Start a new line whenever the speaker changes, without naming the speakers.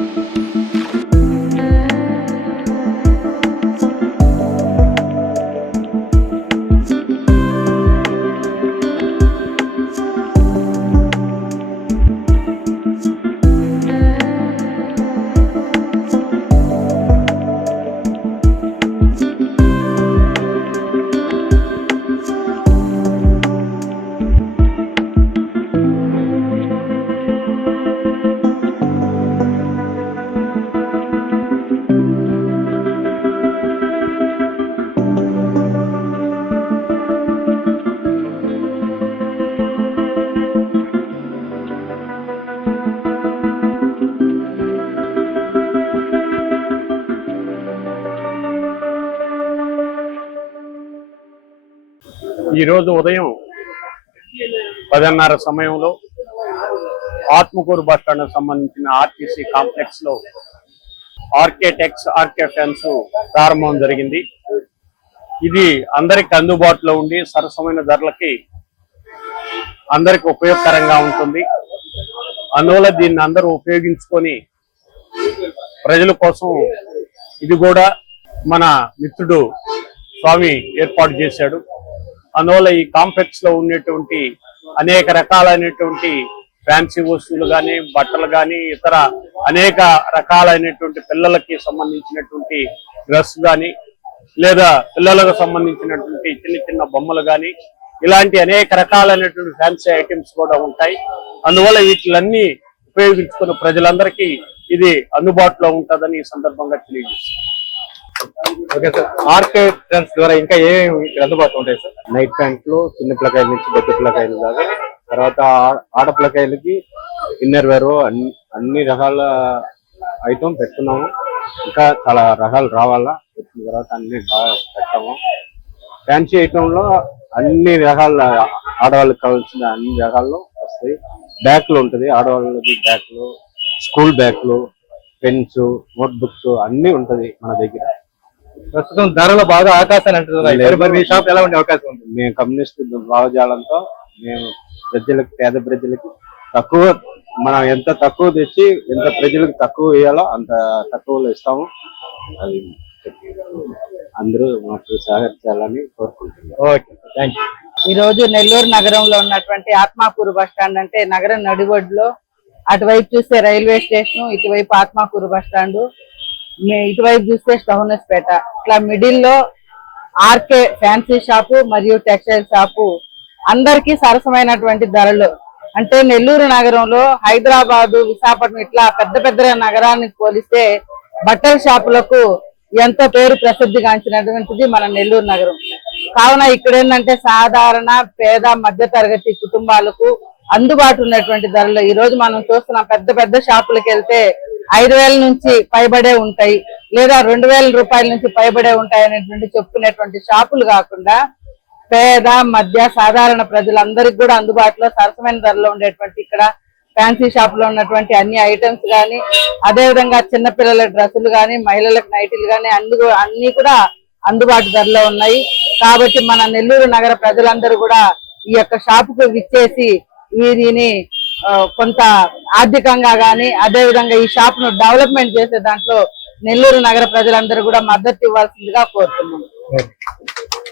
Thank you. ఈరోజు ఉదయం పదిన్నర సమయంలో ఆత్మకూరు బస్ స్టాండ్ సంబంధించిన ఆర్టీసీ కాంప్లెక్స్లో ఆర్కే టెక్స్ ఆర్కే ప్రారంభం జరిగింది. ఇది అందరికి అందుబాటులో ఉండి సరసమైన ధరలకి అందరికి ఉపయోగకరంగా ఉంటుంది. అందువల్ల దీన్ని అందరూ ఉపయోగించుకొని ప్రజల కోసం ఇది కూడా మన మిత్రుడు స్వామి ఏర్పాటు చేశాడు. అందువల్ల ఈ కాంప్లెక్స్లో ఉండేటువంటి అనేక రకాలైనటువంటి ఫ్యాన్సీ వస్తువులు కానీ బట్టలు కానీ ఇతర అనేక రకాలైనటువంటి పిల్లలకి సంబంధించినటువంటి డ్రెస్ కానీ లేదా పిల్లలకు సంబంధించినటువంటి చిన్న చిన్న బొమ్మలు కానీ ఇలాంటి అనేక రకాలైనటువంటి ఫ్యాన్సీ ఐటమ్స్ కూడా ఉంటాయి. అందువల్ల వీటిలన్నీ ఉపయోగించుకున్న ప్రజలందరికీ ఇది అందుబాటులో ఉంటుందని ఈ సందర్భంగా తెలియజేస్తుంది
ఓకే సార్. ఆర్కే ట్రెండ్స్ ద్వారా ఇంకా ఏమేమి ఇక్కడ అందుబాటులో ఉంటాయి సార్?
నైట్ ప్యాంట్లు చిన్న పిల్లకాయల నుంచి పెద్ద పిల్లకాయలు దాకా. తర్వాత ఆడపిల్లకాయలకి ఆడ పిల్లకాయలకి ఇన్నర్ వేర్ అన్ని అన్ని రకాల ఐటమ్ పెట్టున్నాము ఇంకా చాలా రకాలు రావాలా? వచ్చిన తర్వాత అన్ని బాగా పెట్టాము. ఫ్యాన్సీ ఐటమ్లో అన్ని రకాల ఆడవాళ్ళకి కావాల్సిన అన్ని రకాల్లో వస్తాయి. బ్యాగ్లు ఉంటుంది. ఆడవాళ్ళకి బ్యాగ్లు స్కూల్ బ్యాగ్లు పెన్స్ నోట్ బుక్స్ అన్ని ఉంటది మన దగ్గర.
ప్రస్తుతం ధరలు బాగా ఆకాశాన్ని అంటున్నాయి. మరి మీ షాప్ ఎలా ఉండే అవకాశం ఉంటుంది
మేము కమ్యూనిస్ట్ భావజాలంతో మేము ప్రజలకు పేద ప్రజలకి తక్కువ మనం ఎంత తక్కువ తెచ్చి ఎంత ప్రజలకు తక్కువ వేయాలో అంత తక్కువలో ఇస్తాము. అది అందరూ మాకు సహకరించాలని కోరుకుంటున్నాం.
Okay thank you.
ఈ రోజు నెల్లూరు నగరంలో ఉన్నటువంటి ఆత్మాకూరు బస్ స్టాండ్ అంటే నగరం నడిబొడ్డులో అటువైపు చూస్తే రైల్వే స్టేషన్ ఇటువైపు ఆత్మాకూరు బస్ స్టాండ్. ఇటువైపు చూస్తే స్టౌనస్పేట ఇట్లా మిడిల్లో ఆర్కే ఫ్యాన్సీ షాపు మరియు టెక్స్టైల్ షాపు. అందరికీ సరసమైనటువంటి ధరలు. అంటే నెల్లూరు నగరంలో హైదరాబాదు విశాఖపట్నం ఇట్లా పెద్ద పెద్ద నగరానికి పోలిస్తే బట్టల షాపులకు ఎంతో పేరు ప్రసిద్ధిగాంచినటువంటిది మన నెల్లూరు నగరం. కావున ఇక్కడ ఏంటంటే సాధారణ పేద మధ్య తరగతి కుటుంబాలకు అందుబాటు ఉన్నటువంటి ధరలు. ఈ రోజు మనం చూస్తున్నాం పెద్ద పెద్ద షాపులకు వెళ్తే ఐదు వేల నుంచి పైబడే ఉంటాయి లేదా రెండు వేల రూపాయల నుంచి పైబడే ఉంటాయి అనేటువంటి చెప్పుకునేటువంటి షాపులు కాకుండా పేద మధ్య సాధారణ ప్రజలందరికీ కూడా అందుబాటులో సరసమైన ధరలో ఉండేటువంటి ఇక్కడ ఫ్యాన్సీ షాప్లో ఉన్నటువంటి అన్ని ఐటమ్స్ గాని అదే విధంగా చిన్న పిల్లల డ్రెస్సులు కానీ మహిళలకు నైటీలు కానీ అన్ని అన్ని కూడా అందుబాటు ధరలో ఉన్నాయి. కాబట్టి మన నెల్లూరు నగర ప్రజలందరూ కూడా ఈ యొక్క షాపుకు విచ్చేసి వీరిని కొంత ఆర్థికంగా కానీ అదే విధంగా ఈ షాప్ను డెవలప్మెంట్ చేసే దాంట్లో నెల్లూరు నగర ప్రజలందరూ కూడా మద్దతు ఇవ్వాల్సిందిగా కోరుతున్నాను